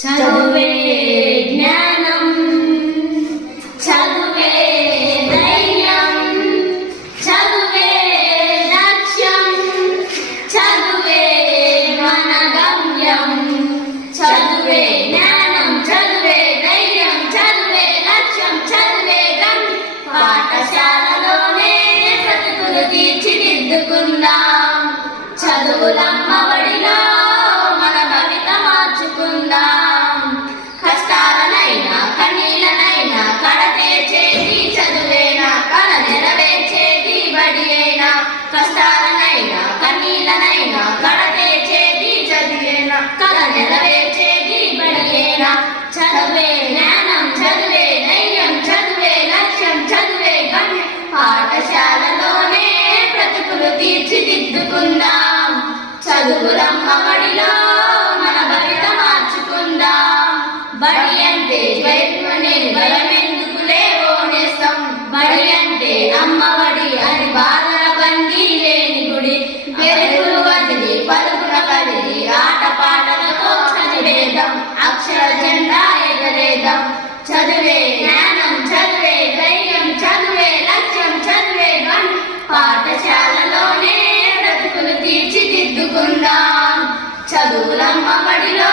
చదువే జ్ఞానం, చదువే ధైర్యం, చదువే లక్ష్యం, చదువే మన గమ్యం. చదువే జ్ఞానం, చదువే ధైర్యం, చదువే లక్ష్యం, చదువే గమ్యం. పాఠశాలలోనే బ్రతుకులు తీర్చిదిద్దుకుందాం, చదువులమ్మ ఒడిలో మన భవిత మార్చుకుందాం. కష్టాలనైనా కన్నీలనైనా కడతేర్చేది చదువేనా, కల నెరవేర్చేది బడి అయినా. కష్టాలనైనా కన్నీలనైనా కడతేర్చేది చదివేనా, కల నెరవేర్చేది బడి అయినా. చదువే జ్ఞానం, చదువే ధైర్యం, చదువే లక్ష్యం, చదువే గమ్యం. పాఠశాలలోనే బ్రతుకులు తీర్చిదిద్దుకుందాం, చదువులమ్మ బడిలో మన భవిత మార్చుకుందాం. బడి అంటే వైపునే భయమెందుకులే ఓనేస్తాం, బడి అంటే అమ్మ బడి అని బాధల బందీ లేని గుడి. వెలుగులు వదిలి పలుకున కదిలి ఆట పాటలతో చదివేద్దాం, అక్షర జెండా ఎగరేద్దాం. చదువే జ్ఞానం, చదువే ధైర్యం, చదువే లక్ష్యం, చదువే గమ్యం. పాఠశాలలోనే బ్రతుకులు తీర్చిదిద్దుకుందాం, చదువులమ్మ బడిలో